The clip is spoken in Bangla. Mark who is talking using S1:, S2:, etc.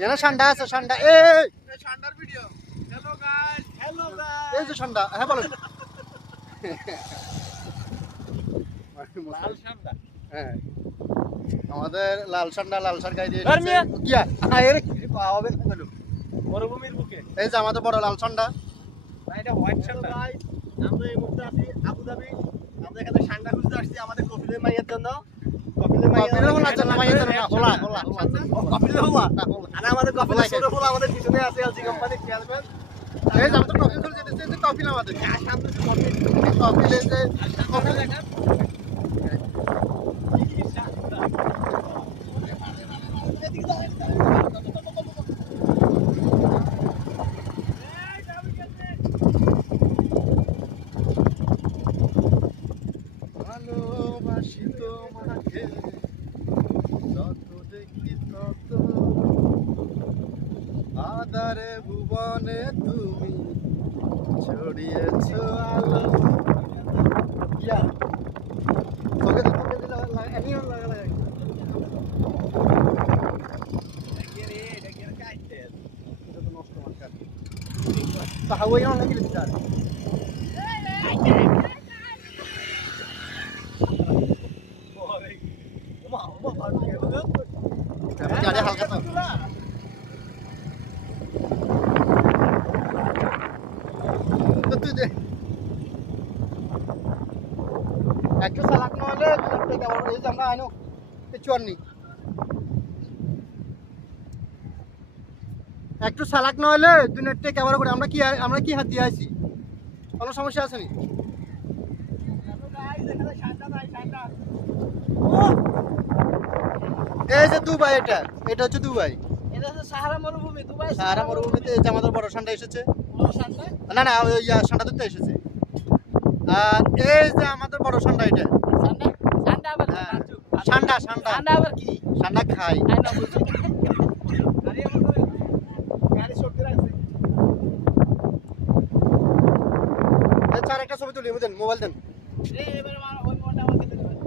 S1: এখানে ঠান্ডা আছে ঠান্ডা। এই
S2: ঠান্ডার ভিডিও হ্যালো গাইস হ্যালো
S1: এই যে ঠান্ডা। হ্যাঁ বলেন
S2: লাল ঠান্ডা।
S1: হ্যাঁ। আমাদের লাল ঠান্ডা লাল সার গাই দিয়ে
S2: আর মিয়া?
S1: আরে কি পাওয়া হবে না কেন?
S2: মরুভূমির বুকে।
S1: এই যে আমাদের বড় লাল ঠান্ডা।
S2: এটা হোয়াইট ঠান্ডা।
S3: আমরা এই মুহূর্তে আছি আবু ধাবি আমরা এখানে ঠান্ডা খুঁজতে আসছি আমাদের কপিলের মাইয়ের জন্য। হওয়া
S1: না, হলা।
S3: আর আমাদের
S1: আদারে ভুবনে তুমি ছড়িয়েছ আলো ইয়া তোকে তো তোকে দিলা লাগা এনি লাগা লাগা এটা তো নষ্ট দে নহলে এই জামা আনো চুয়ার নি একটু সালাক নহলে দুই নেট আবার করে আমরা কি আমরা কি হাত দিয়ে আছি কোনো সমস্যা আছে নি? এই যে দুবাই এটা এটা হচ্ছে দুবাই।
S3: এটা হচ্ছে সাহারা মরুভূমি দুবাই
S1: সাহারা মরুভূমিতে এই যে আমাদের বড় ঠান্ডা এসেছে। না না ওই তো এসেছে। আর এই যে আমাদের বড় এটা।
S3: সান্ডা? সান্ডা?
S1: হ্যাঁ।
S3: সান্ডা আবার কি?
S1: খাই। একটা ছবি তুলি বুঝলেন? মোবাইল দেন।